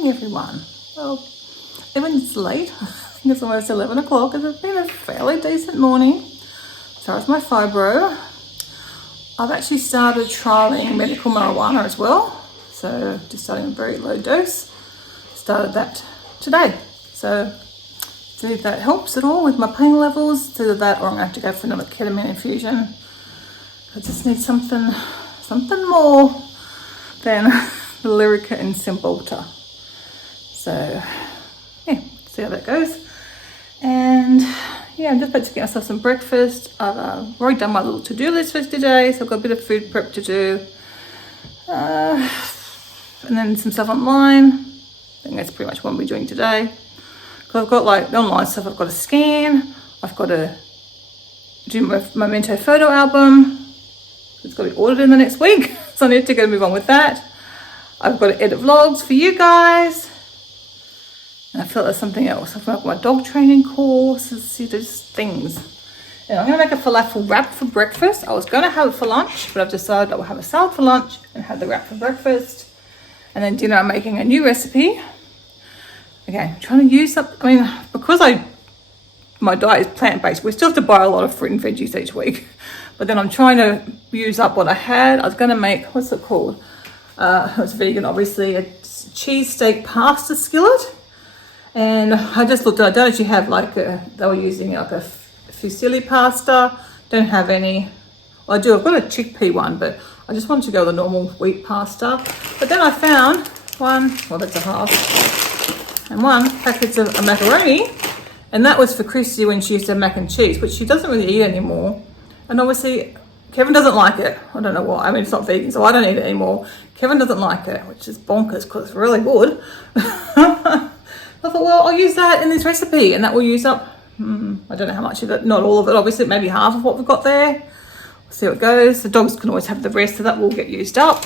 morning, everyone. Well, even it's late, I think it's almost 11 o'clock, and it's been a fairly decent morning. So it's my fibro. I've actually started trialing medical marijuana as well. So just starting a very low dose. Started that today. So see if that helps at all with my pain levels. It's either that or I'm going to have to go for another ketamine infusion. I just need something more than the Lyrica and Cymbalta. So yeah, see how that goes. And yeah, I'm just about to get myself some breakfast. I've already done my little to-do list for today, so I've got a bit of food prep to do. And then some stuff online. I think that's pretty much what I'll be doing today. Because I've got like the online stuff I've got to scan. I've got to do my Memento photo album. It's got to be ordered in the next week. So I need to go move on with that. I've got to edit vlogs for you guys. And I feel there's something else. I've got my dog training course. Just things. And I'm going to make a falafel wrap for breakfast. I was going to have it for lunch, but I've decided I will have a salad for lunch and have the wrap for breakfast. And then dinner, I'm making a new recipe. Okay, I'm trying to use up, I mean, because my diet is plant-based, we still have to buy a lot of fruit and veggies each week. But then I'm trying to use up what I had. I was going to make, what's it called? It was vegan, obviously, a cheese steak pasta skillet. And I just looked at it. I don't actually have like they were using like a fusilli pasta. Don't have any. Well, I do. I've got a chickpea one, but I just wanted to go with a normal wheat pasta. But then I found one, well, that's a half, and one packet of a macaroni. And that was for Christy when she used to have mac and cheese, which she doesn't really eat anymore. And obviously, Kevin doesn't like it. I don't know why. I mean, it's not vegan, so I don't eat it anymore. Kevin doesn't like it, which is bonkers because it's really good. I thought, well, I'll use that in this recipe, and that will use up, I don't know how much of it, not all of it, obviously, maybe half of what we've got there. We'll see how it goes. The dogs can always have the rest, so that will get used up.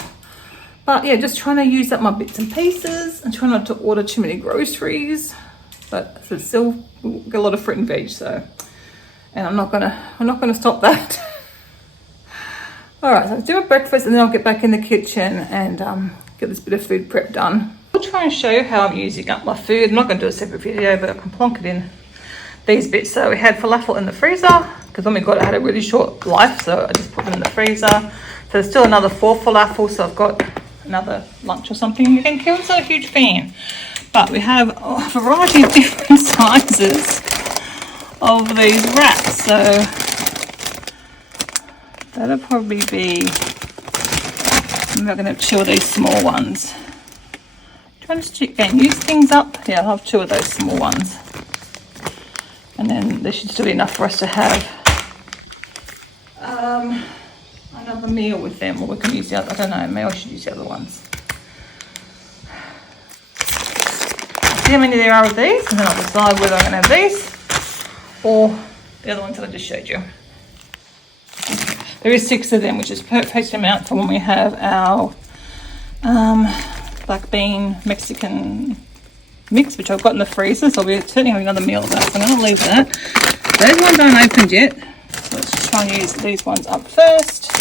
But yeah, just trying to use up my bits and pieces and trying not to order too many groceries. But still get a lot of fruit and veg, so, and I'm not gonna stop that. All right, so I'll do my breakfast and then I'll get back in the kitchen and get this bit of food prep done. I'll try and show you how I'm using up my food. I'm not going to do a separate video, but I can plonk it in these bits. So we had falafel in the freezer because when we got it, had a really short life, so I just put them in the freezer. So there's still another 4 falafel, so I've got another lunch or something. Again, Kevin's not a huge fan, but we have a variety of different sizes of these wraps. So that'll probably be, I'm not going to have 2 of these small ones. Trying to again use things up. Yeah, I'll have 2 of those small ones, and then there should still be enough for us to have another meal with them, or we can use the other. I don't know. Maybe I should use the other ones. See how many there are of these, and then I'll decide whether I'm going to have these or the other ones that I just showed you. There is 6 of them, which is perfect amount for when we have our black bean Mexican mix, which I've got in the freezer, so I'll be certainly having another meal of that. So I'm going to leave that. Those ones aren't opened yet. So let's just try and use these ones up first.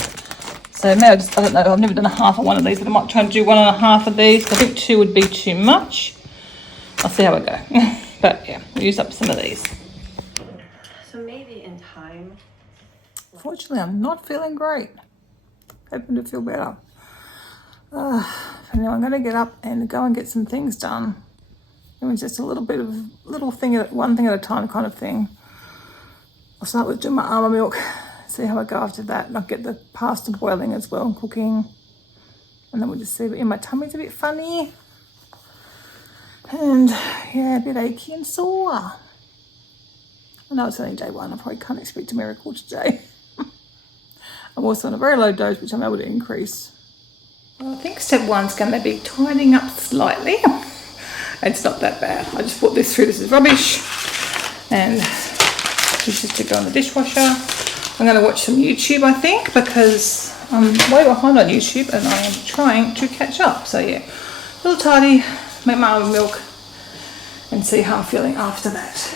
So maybe I don't know, I've never done a half of one of these, but I might try and do 1.5 of these. I think 2 would be too much. I'll see how I go. But yeah, we'll use up some of these. So maybe in time. Fortunately, I'm not feeling great. Hoping to feel better. Now I'm going to get up and go and get some things done. It was just a little bit of one thing at a time kind of thing. I'll start with doing my almond milk, see how I go after that, and I'll get the pasta boiling as well, cooking, and then we'll just see. But yeah, my tummy's a bit funny, and yeah, a bit achy and sore. I know it's only day 1. I probably can't expect a miracle today. I'm also on a very low dose, which I'm able to increase. Well, I think step 1's going to be tidying up slightly. It's not that bad. I just put this through. This is rubbish. And this is to go in the dishwasher. I'm going to watch some YouTube, I think, because I'm way behind on YouTube and I am trying to catch up. So yeah, a little tidy, make my own milk and see how I'm feeling after that.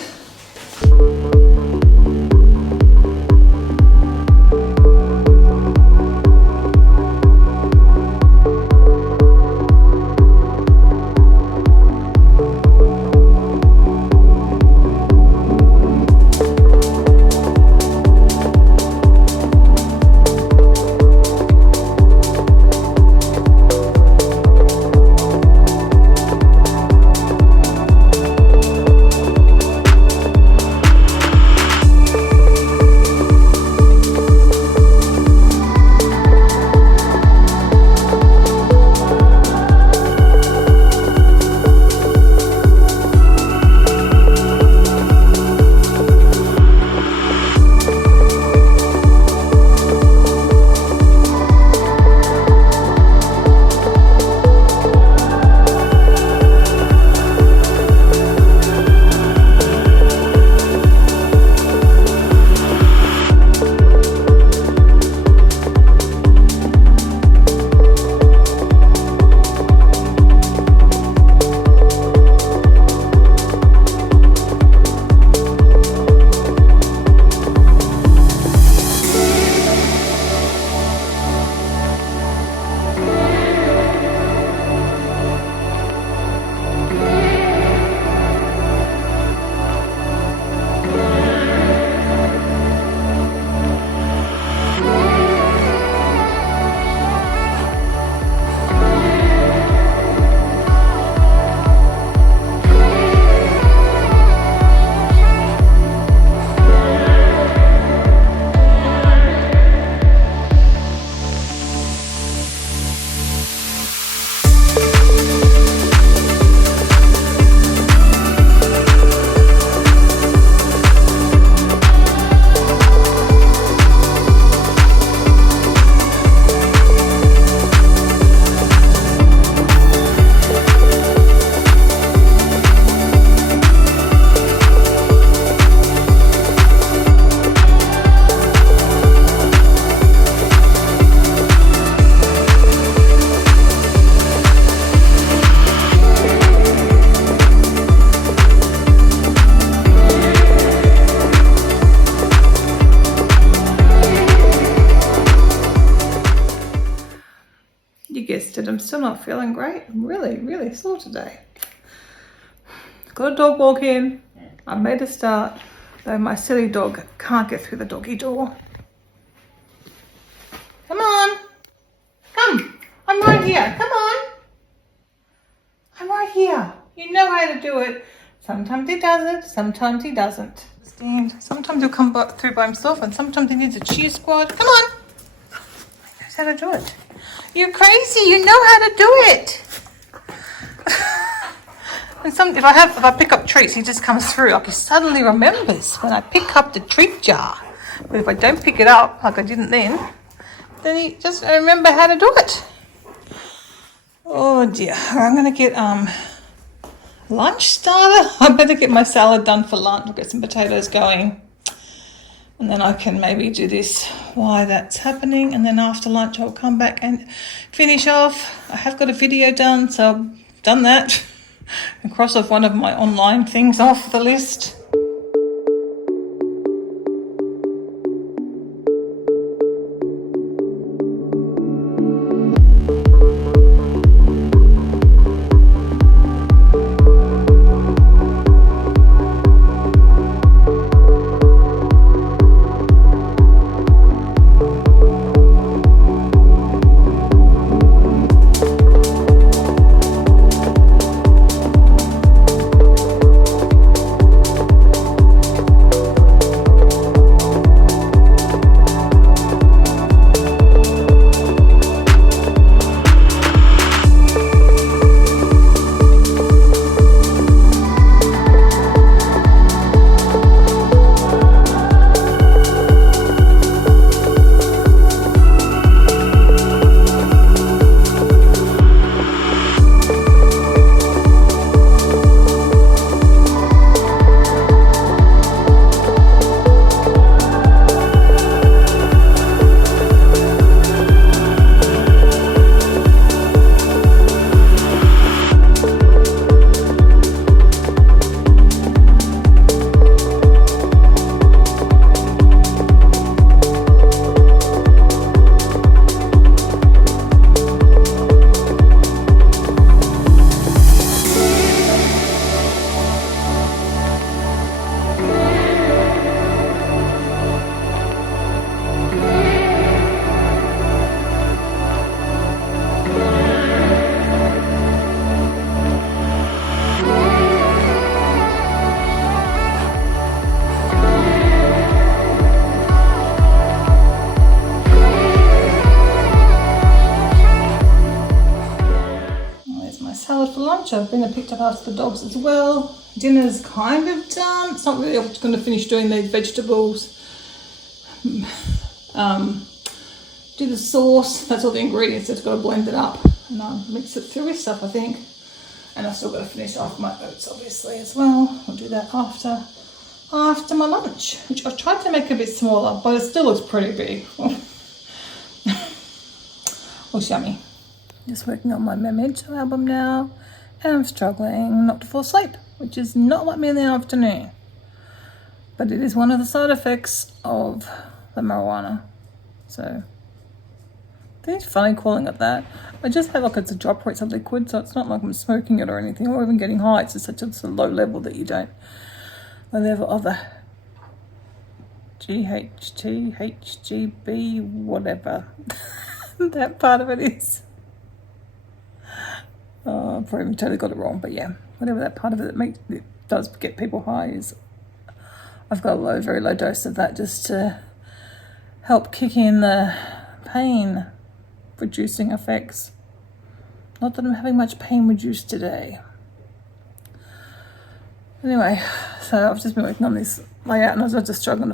still not feeling great. I'm really, really sore today. Got a dog walk in. I made a start, though my silly dog can't get through the doggy door. Come on. Come. I'm right here. Come on. I'm right here. You know how to do it. Sometimes he does it, sometimes he doesn't. Sometimes he'll come through by himself and sometimes he needs a cheer squad. Come on. He knows how to do it. You're crazy. You know how to do it. And if I pick up treats, he just comes through. Like he suddenly remembers when I pick up the treat jar. But if I don't pick it up, like I didn't then he just don't remember how to do it. Oh dear. I'm gonna get lunch started. I better get my salad done for lunch. I'll get some potatoes going. And then I can maybe do this while that's happening. And then after lunch, I'll come back and finish off. I have got a video done, so I've done that. And cross off one of my online things off the list. I've been and picked up after the dogs as well. Dinner's kind of done. It's not really, I'm just going to finish doing these vegetables. Do the sauce. That's all the ingredients. Just got to blend it up and mix it through with stuff, I think. And I've still got to finish off my oats, obviously, as well. I'll do that after my lunch, which I've tried to make a bit smaller, but it still looks pretty big. Looks yummy. Just working on my Image album now. And I'm struggling not to fall asleep, which is not like me in the afternoon. But it is one of the side effects of the marijuana. So, I think it's funny calling it that. I just have like it's a drop where it's a liquid, so it's not like I'm smoking it or anything, or even getting high. It's just such a low level that you don't. The level of the GHT, HGB, whatever that part of it is. I've probably totally got it wrong, but yeah, whatever that part of it does get people high is. I've got a very low dose of that just to help kick in the pain reducing effects. Not that I'm having much pain reduced today. Anyway, so I've just been working on this layout and I was just struggling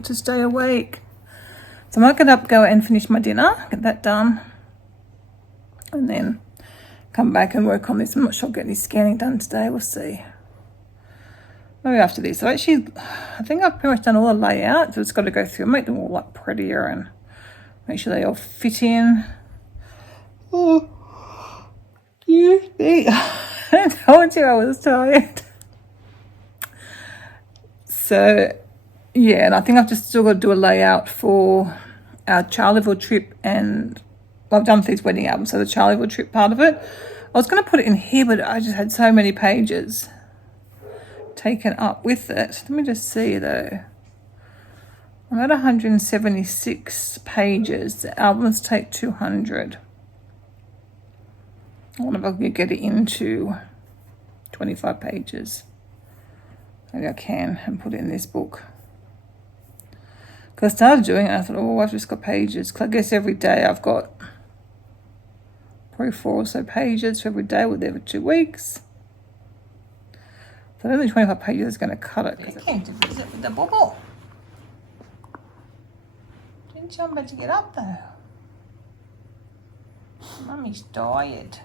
to stay awake. So I'm going to go and finish my dinner, get that done, and then come back and work on this. I'm not sure I'll get any scanning done today. We'll see. Maybe after this. So actually, I think I've pretty much done all the layout. So it's got to go through and make them all like prettier and make sure they all fit in. Oh, excuse me. I told you I was tired. So, yeah, and I think I've just still got to do a layout for our Charleville trip and I've done for these wedding albums, so the Charliewood trip part of it. I was going to put it in here, but I just had so many pages taken up with it. Let me just see though. I'm at 176 pages. The albums take 200. I wonder if I could get it into 25 pages. Maybe I can and put it in this book. Because I started doing it, I thought, oh, I've just got pages. Because I guess every day I've got probably 4 or so pages for every day with every 2 weeks. So only 25 pages is going to cut it. Because I came to visit with the bubble. Didn't you want to get up though? Mummy's tired.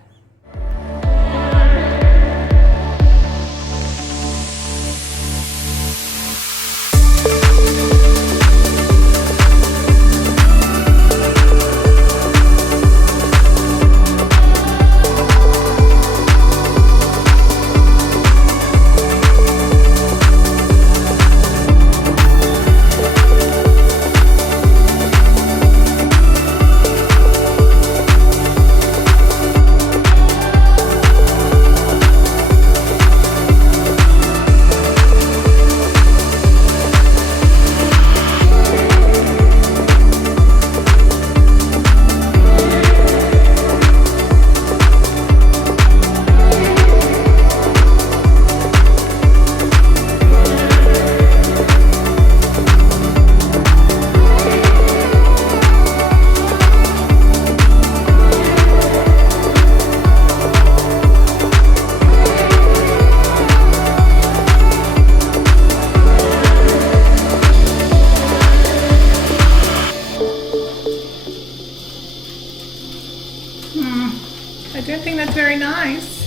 I don't think that's very nice.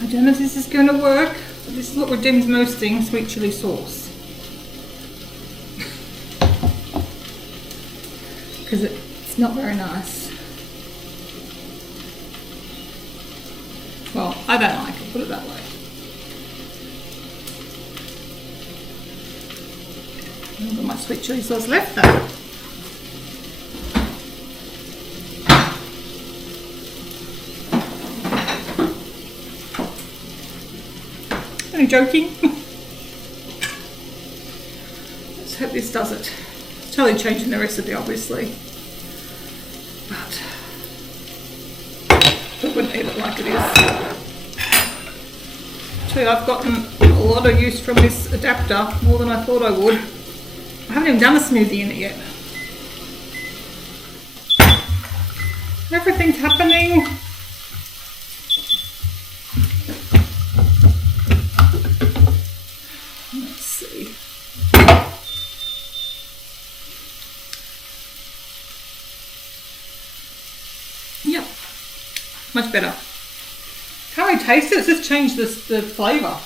I don't know if this is going to work, but this is what redeems most things, sweet chili sauce. Because it's not very nice. Well, I don't like it, put it that way. I've got my sweet chili sauce left though. Only joking. Let's hope this does it. It's totally changing the recipe obviously. But I wouldn't eat it like it is. Actually, I've gotten a lot of use from this adapter, more than I thought I would. I haven't even done a smoothie in it yet. Everything's happening. Let's see. Yep, much better. Can't really taste it, it's just changed the flavour.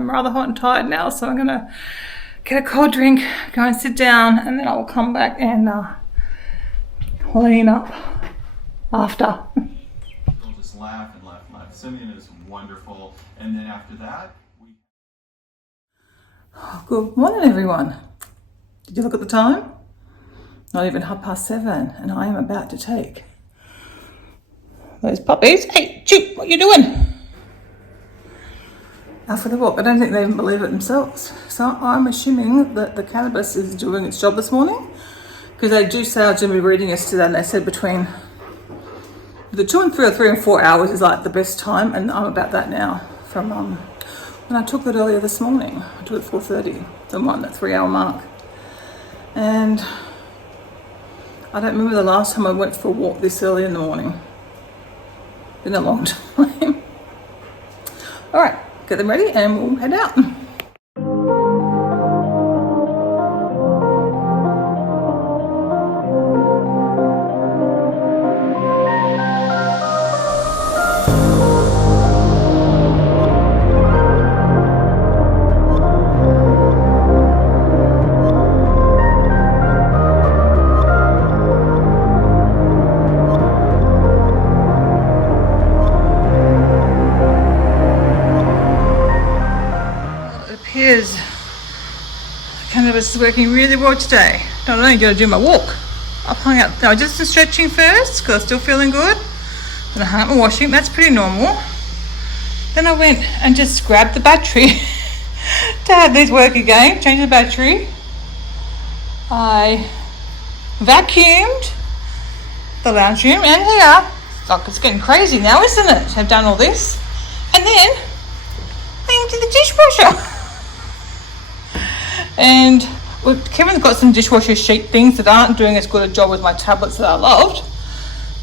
I'm rather hot and tired now, so I'm going to get a cold drink, go and sit down, and then I'll come back and clean up after. We'll just laugh and laugh and laugh. Simeon is wonderful. And then after that, Good morning, everyone. Did you look at the time? Not even 7:30, and I am about to take those puppies. Hey, Chip, what are you doing? Out for the walk. I don't think they even believe it themselves. So I'm assuming that the cannabis is doing its job this morning, because they do say I was going to be reading yesterday, and they said between the 2 and 3 or 3 and 4 hours is like the best time, and I'm about that now from when I took it earlier this morning. I took it at 4:30, so I'm on that 3 hour mark. And I don't remember the last time I went for a walk this early in the morning. Been a long time. All right, get them ready and we'll head out. Cannabis is working really well today. Not only did I do my walk, I've hung out. I just did stretching first because I'm still feeling good. Then I hung out my washing. That's pretty normal. Then I went and just grabbed the battery to have these work again. Changed the battery. I vacuumed the lounge room and here. Like, it's getting crazy now, isn't it? I've done all this, and then I emptied the dishwasher. And Kevin's got some dishwasher sheet things that aren't doing as good a job as my tablets that I loved.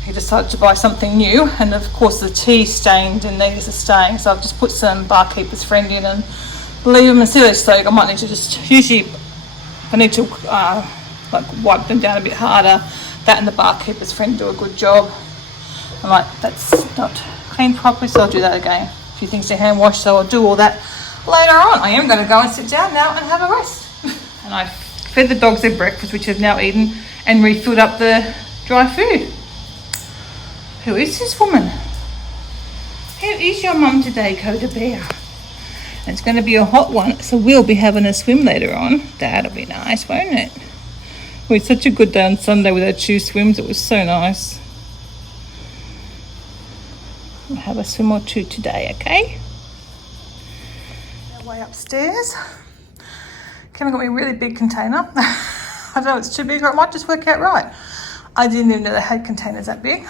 He decided to buy something new, and of course the tea stained and these are staying, so I've just put some Barkeeper's Friend in and leave them and see this. So I might need to just, usually if I need to like wipe them down a bit harder, that and the Barkeeper's Friend do a good job. I'm like, that's not cleaned properly, so I'll do that again. A few things to hand wash, so I'll do all that later on. I am going to go and sit down now and have a rest. And I fed the dogs their breakfast, which they've now eaten, and refilled up the dry food. Who is this woman? How is your mum today, Coda Bear? And it's going to be a hot one, so we'll be having a swim later on. That'll be nice, won't it? We had such a good day on Sunday with our 2 swims. It was so nice. We'll have a swim or 2 today, okay? Way upstairs. Kevin got me a really big container. I don't know if it's too big or it might just work out right. I didn't even know they had containers that big.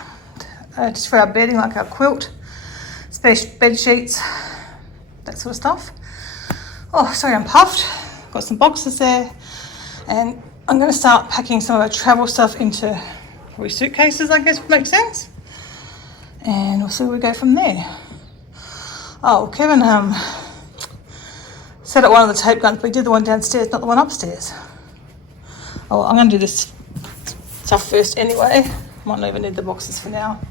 Just for our bedding, like our quilt, spare bed sheets, that sort of stuff. Oh, sorry, I'm puffed. Got some boxes there. And I'm going to start packing some of our travel stuff into probably suitcases, I guess would make sense. And we'll see where we go from there. Oh, Kevin, set up one of the tape guns, but we did the one downstairs, not the one upstairs. Oh, I'm going to do this stuff first anyway. Might not even need the boxes for now.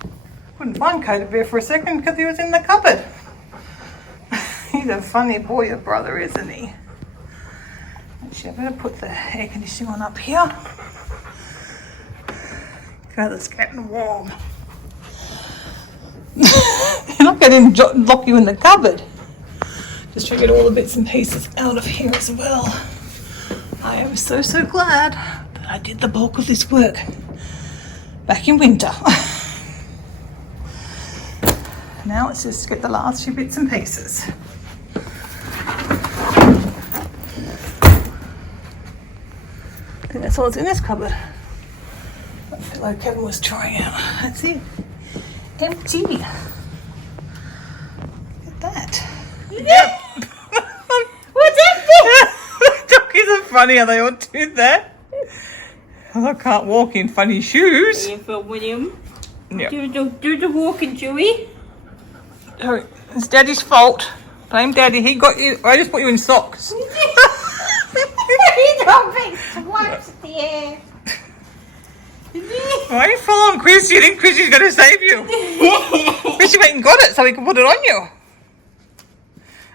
Couldn't find Coda Bear for a second because he was in the cupboard. He's a funny boy, your brother, isn't he? Actually, I better put the air conditioning on up here. God, it's getting warm. You're not going to lock you in the cupboard. Just try to get all the bits and pieces out of here as well. I am so glad that I did the bulk of this work back in winter. Now let's just get the last few bits and pieces. I think that's all that's in this cupboard. That pillow Kevin was trying out. That's it. Empty. Look at that. Yep. What's that? Doggies are funny, are they all do that? I can't walk in funny shoes. For William. Yep. Do the walking, Chewy. Oh, it's Daddy's fault. Blame Daddy. He got you. I just put you in socks. He's dropping swipes at the air. Why are you following Christy? You think Christy's going to save you? Christy went and got it so he can put it on you.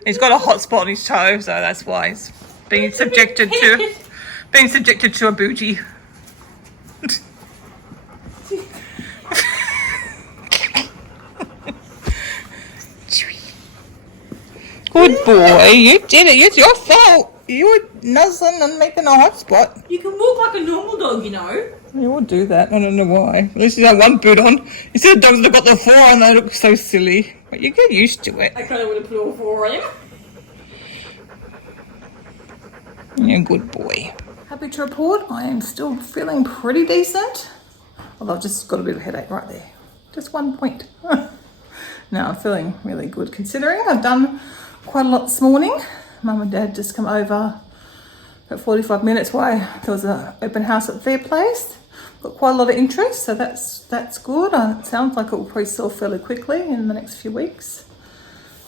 He's got a hot spot on his toe, so that's why he's being subjected to a booty. Good boy, you did it. It's your fault. You were nuzzling and making a hot spot. You can walk like a normal dog, you know. You would do that. I don't know why. At least you have one boot on. You see the dogs that have got the four on, they look so silly. But you get used to it. I kind of want to put all four on him. You're a good boy. Happy to report, I am still feeling pretty decent. Although I've just got a bit of a headache right there. Just 1 point. No, I'm feeling really good considering I've done quite a lot this morning. Mum and Dad just come over at 45 minutes away. There was an open house at their place. Got quite a lot of interest, so that's good. It sounds like it will probably sell fairly quickly in the next few weeks.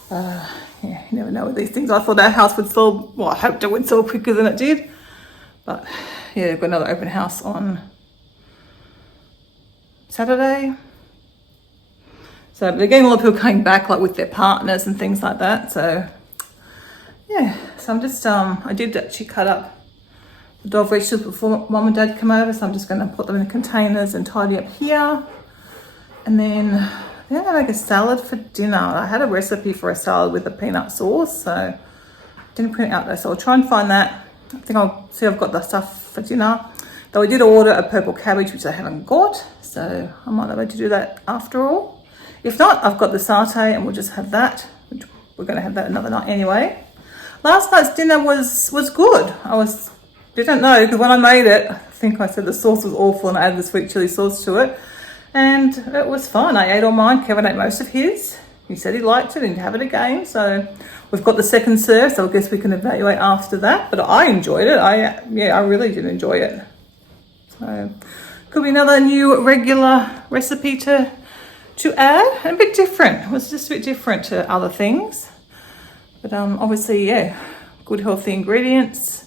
Yeah, you never know with these things. I thought our house would sell, well, I hoped it would sell quicker than it did. But yeah, we've got another open house on Saturday. So they're getting a lot of people coming back, like with their partners and things like that. So yeah, so I'm just, I did actually cut up the dog vegetables before Mum and Dad come over. So I'm just going to put them in containers and tidy up here. And then I'm going to make a salad for dinner. I had a recipe for a salad with a peanut sauce, so didn't print it out though. So I'll try and find that. I think I'll see I've got the stuff for dinner. Though I did order a purple cabbage, which I haven't got. So I might not be able to do that after all. If not, I've got the satay and we'll just have that. Which we're going to have that another night anyway. Last night's dinner was good. Didn't know, because when I made it, I think I said the sauce was awful and I added the sweet chili sauce to it. And it was fine. I ate all mine. Kevin ate most of his. He said he liked it and he'd have it again. So we've got the second serve, so I guess we can evaluate after that. But I enjoyed it. I really did enjoy it. So could be another new regular recipe to add. A bit different. It was just a bit different to other things. But obviously, yeah, good healthy ingredients.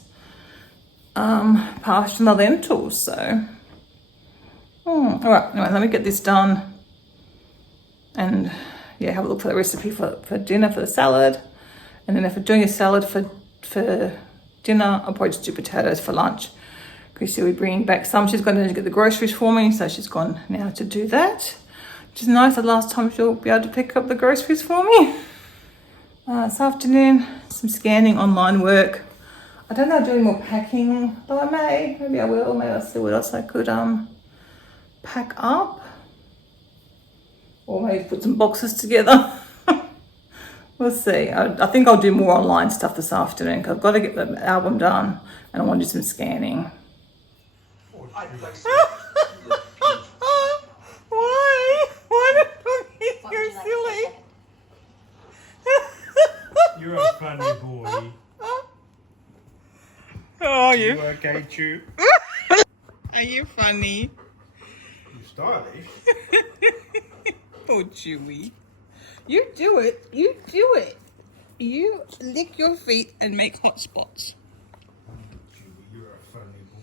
Pasta and the lentils, so. All right, anyway, let me get this done. And yeah, have a look for the recipe for dinner for the salad. And then if we're doing a salad for dinner, I'll probably just do potatoes for lunch. Christy will be bringing back some. She's going to get the groceries for me, so she's gone now to do that. Which is nice. The last time she'll be able to pick up the groceries for me. This afternoon, some scanning online work. I don't know how to do any more packing, though I may. Maybe I will. Maybe I'll see what else I could pack up. Or maybe put some boxes together. We'll see. I think I'll do more online stuff this afternoon because I've got to get the album done and I want to do some scanning. Why? Why did you so silly? You're a funny boy. Oh, You okay, Chew? Are you funny? You're stylish. Oh, Chewy. You do it. You do it. You lick your feet and make hot spots. Chewy, you're a funny boy.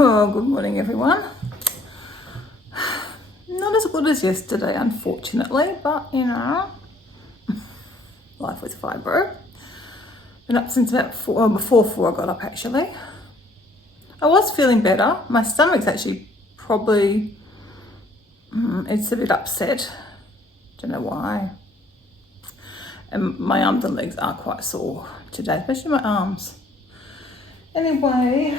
Oh, good morning, everyone. Not as good as yesterday, unfortunately, but you know, life with fibro. Been up since about before 4 I got up actually. I was feeling better. My stomach's actually probably, it's a bit upset. Don't know why. And my arms and legs are quite sore today, especially my arms. Anyway,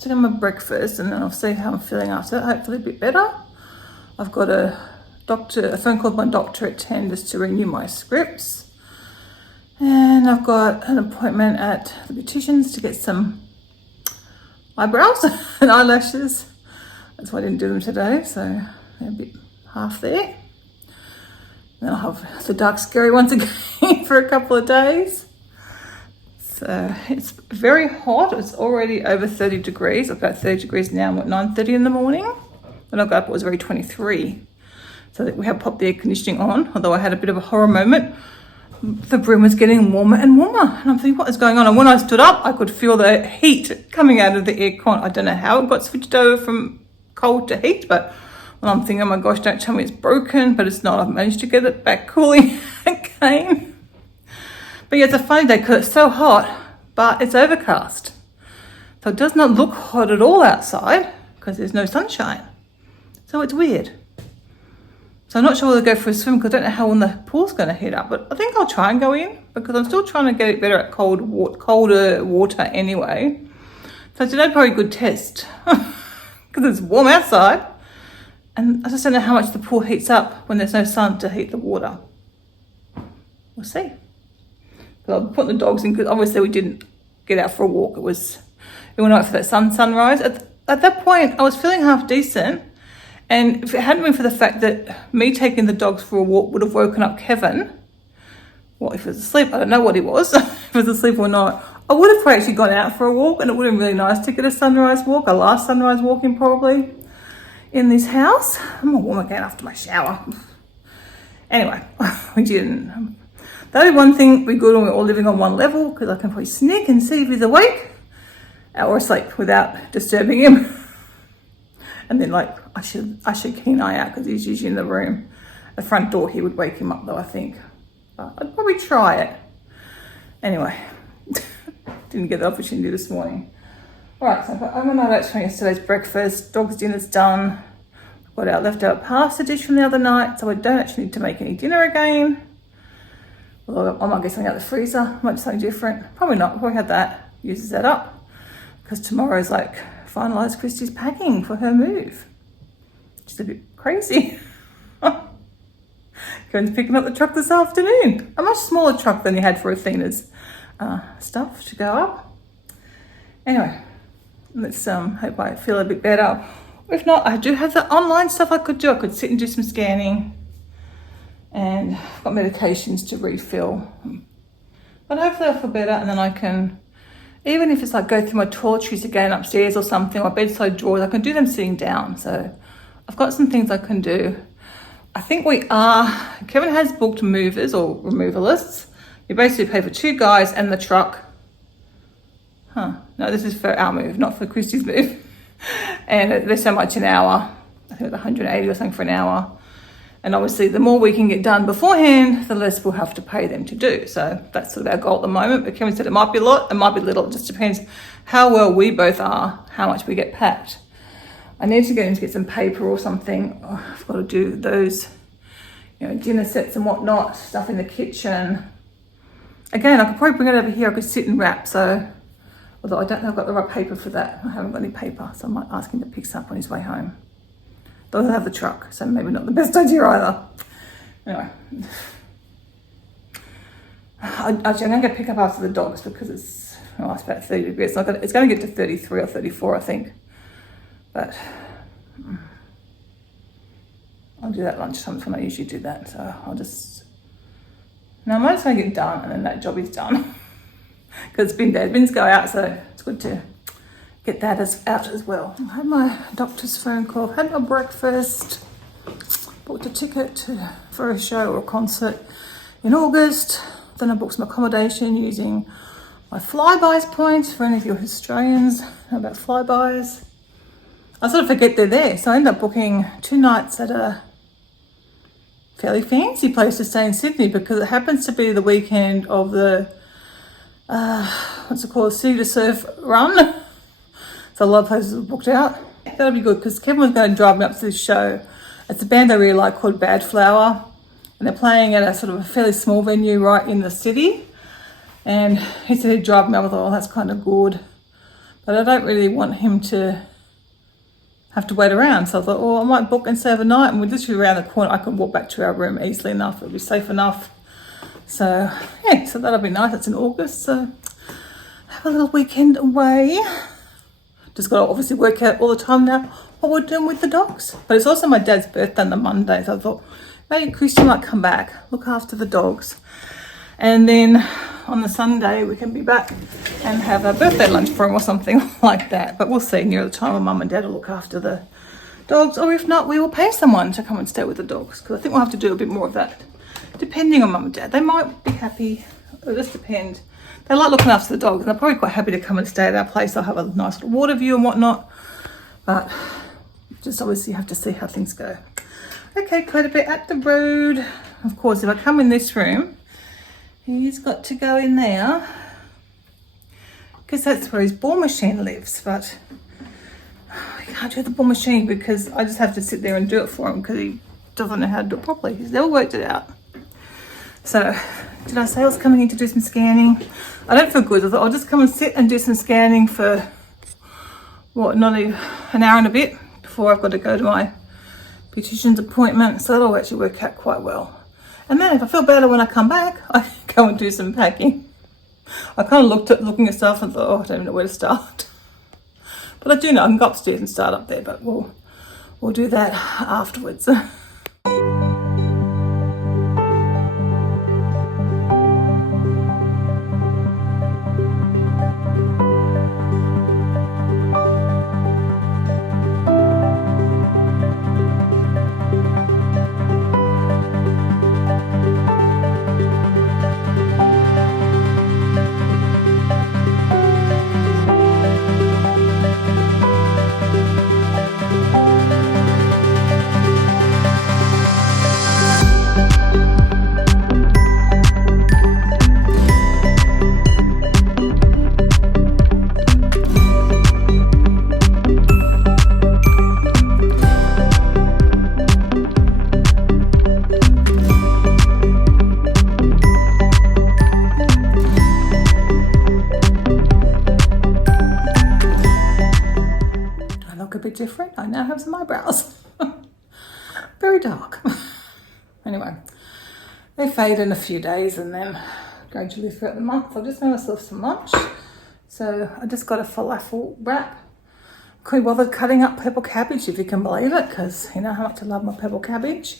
to have my breakfast and then I'll see how I'm feeling after that. Hopefully a bit better. I've got a phone call with my doctor at 10 just to renew my scripts. And I've got an appointment at the beautician's to get some eyebrows and eyelashes. That's why I didn't do them today, so they're a bit half there. Then I'll have the dark scary ones again for a couple of days. So it's very hot. It's already over 30 degrees. I've got 30 degrees now. I'm at 9:30 in the morning. When I got up, it was very 23. So we have popped the air conditioning on, although I had a bit of a horror moment. The room was getting warmer and warmer. And I'm thinking, what is going on? And when I stood up, I could feel the heat coming out of the aircon. I don't know how it got switched over from cold to heat, but well, I'm thinking, oh my gosh, don't tell me it's broken, but it's not. I've managed to get it back cooling again. But yeah, it's a funny day because it's so hot, but it's overcast. So it does not look hot at all outside because there's no sunshine. So it's weird. So I'm not sure whether to go for a swim because I don't know how when the pool's going to heat up, but I think I'll try and go in because I'm still trying to get it better at colder water anyway. So today's probably a good test because it's warm outside. And I just don't know how much the pool heats up when there's no sun to heat the water. We'll see. But I'll put the dogs in because obviously we didn't get out for a walk. We went out for that sunrise. At that point, I was feeling half decent. And if it hadn't been for the fact that me taking the dogs for a walk would have woken up Kevin, well, if he was asleep, I don't know what he was, if he was asleep or not, I would have actually gone out for a walk and it would have been really nice to get a sunrise walk, a last sunrise walking probably. In this house. I'm all warm again after my shower. Anyway, we didn't. The only one thing we good when we're all living on one level because I can probably sneak and see if he's awake or asleep without disturbing him. And then like I should keep an eye out because he's usually in the room. The front door he would wake him up though, I think. But I'd probably try it. Anyway, didn't get the opportunity this morning. Alright, so I'm going to actually yesterday's breakfast. Dog's dinner's done. I've got our leftover pasta dish from the other night, so I don't actually need to make any dinner again. Although I might get something out of the freezer, might do something different. Probably not, probably have that, uses that up. Because tomorrow's like finalised Christy's packing for her move. Just a bit crazy. Going to picking up the truck this afternoon. A much smaller truck than you had for Athena's stuff to go up. Anyway. Let's hope I feel a bit better. If not, I do have the online stuff I could do. I could sit and do some scanning. And I've got medications to refill. But hopefully I'll feel better and then I can, even if it's like go through my toiletries again upstairs or something, my bedside drawers, I can do them sitting down. So I've got some things I can do. I think Kevin has booked movers or removalists. You basically pay for 2 guys and the truck. No, this is for our move, not for Christy's move. And they're so much an hour. I think it's 180 or something for an hour. And obviously the more we can get done beforehand, the less we'll have to pay them to do. So that's sort of our goal at the moment. But Kevin said it might be a lot, it might be little. It just depends how well we both are, how much we get packed. I need to get him to get some paper or something. Oh, I've got to do those, dinner sets and whatnot, stuff in the kitchen. Again, I could probably bring it over here. I could sit and wrap. So, although I don't know if I've got the right paper for that. I haven't got any paper, so I might ask him to pick some up on his way home. Doesn't have the truck, so maybe not the best idea either. Anyway. Actually, I'm going to go pick up after the dogs because it's about 30 degrees. So it's going to get to 33 or 34, I think. But I'll do that lunchtime when I usually do that. So I'll just... Now I might just want to get done and then that job is done. Because it's been dead. Bins go out, so it's good to get that out as well. I had my doctor's phone call, had my breakfast, booked a ticket for a show or a concert in August. Then I booked some accommodation using my Flybuys points for any of you Australians know about Flybuys. I sort of forget they're there, so I ended up booking 2 nights at a fairly fancy place to stay in Sydney because it happens to be the weekend of the Sea to Surf run. So a lot of places were booked out. That'll be good because Kevin was going to drive me up to this show. It's a band I really like called Bad Flower, and they're playing at a sort of a fairly small venue right in the city. And he said he'd drive me up. I thought, oh, that's kind of good. but I don't really want him to have to wait around. So I thought, oh, I might book and stay overnight, and we're literally around the corner. I can walk back to our room easily enough. It'll be safe enough. So yeah, so that'll be nice. It's in August, so have a little weekend away. Just got to obviously work out all the time now what we're doing with the dogs. But it's also my dad's birthday on the Monday, so I thought maybe Christy might come back, look after the dogs, and then on the Sunday we can be back and have a birthday lunch for him or something like that. But we'll see near the time when Mum and Dad will look after the dogs, or if not, we will pay someone to come and stay with the dogs, because I think we'll have to do a bit more of that, depending on Mum and Dad. They might be happy, it'll just depend. They like looking after the dogs, and they're probably quite happy to come and stay at our place. They'll have a nice little water view and whatnot, but just obviously have to see how things go. Okay, quite a bit at the road. Of course, if I come in this room, he's got to go in there because that's where his ball machine lives, but I can't do the ball machine because I just have to sit there and do it for him because he doesn't know how to do it properly. He's never worked it out. So, did I say I was coming in to do some scanning? I don't feel good. I thought I'll just come and sit and do some scanning for, what, not even an hour and a bit before I've got to go to my beautician's appointment. So that'll actually work out quite well. And then if I feel better when I come back, I can go and do some packing. I kind of looking at stuff and thought, oh, I don't even know where to start. But I do know I can go upstairs and start up there, but we'll do that afterwards. Different. I now have some eyebrows. Very dark. Anyway, they fade in a few days and then gradually throughout the month. I've just made myself some lunch. So I just got a falafel wrap. Couldn't bother cutting up purple cabbage, if you can believe it, because you know how much I love my purple cabbage.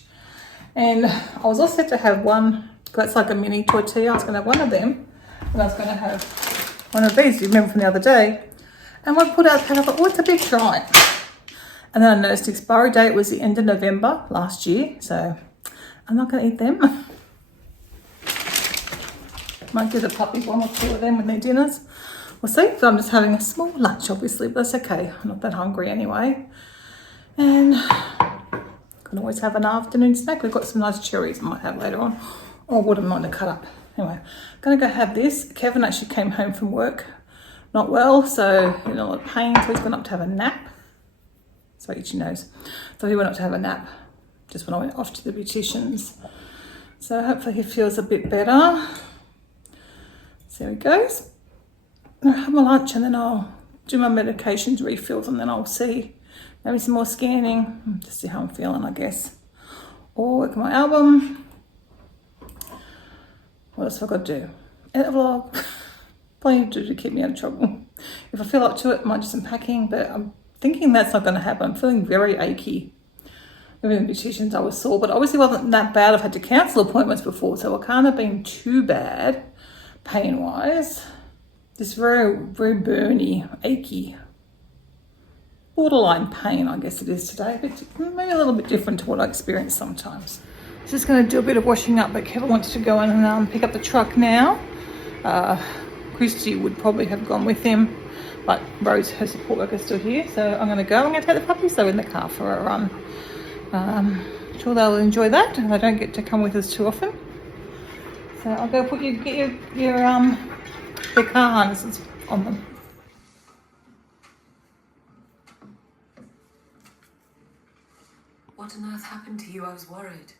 And I was also set to have one, that's like a mini tortilla. I was going to have one of them, and I was going to have one of these, you remember from the other day. And when I put out the pack, I thought, oh, it's a bit dry. And then I noticed the expiry date was the end of November last year, so I'm not going to eat them. Might give the puppy one or two of them with their dinners. We'll see. So I'm just having a small lunch, obviously, but that's okay. I'm not that hungry anyway. And can always have an afternoon snack. We've got some nice cherries I might have later on, or wouldn't mind to cut up. Anyway, I'm going to go have this. Kevin actually came home from work, not well, so in a lot of pain, so he's gone up to have a nap. So itchy nose. So he went up to have a nap just when I went off to the beauticians. So hopefully he feels a bit better. So there he goes. I'll have my lunch and then I'll do my medications refills, and then I'll see maybe some more scanning to see how I'm feeling, I guess. Or work on my album. What else have I got to do? Edit a vlog. Plenty to do to keep me out of trouble. If I feel up to it, I might do some packing, but I'm thinking that's not going to happen. I'm feeling very achy. Even the beauticians I was sore, but obviously wasn't that bad. I've had to cancel appointments before, so it can't have been too bad pain-wise. Just very, very burny, achy, borderline pain, I guess it is today, but maybe a little bit different to what I experience sometimes. Just going to do a bit of washing up, but Kevin wants to go in and pick up the truck now. Christy would probably have gone with him, but Rose, her support worker, is still here, so I'm going to go. I'm going to take the puppies though in the car for a run. I'm sure they'll enjoy that. They don't get to come with us too often. So I'll go get your car harnesses on them. What on earth happened to you? I was worried.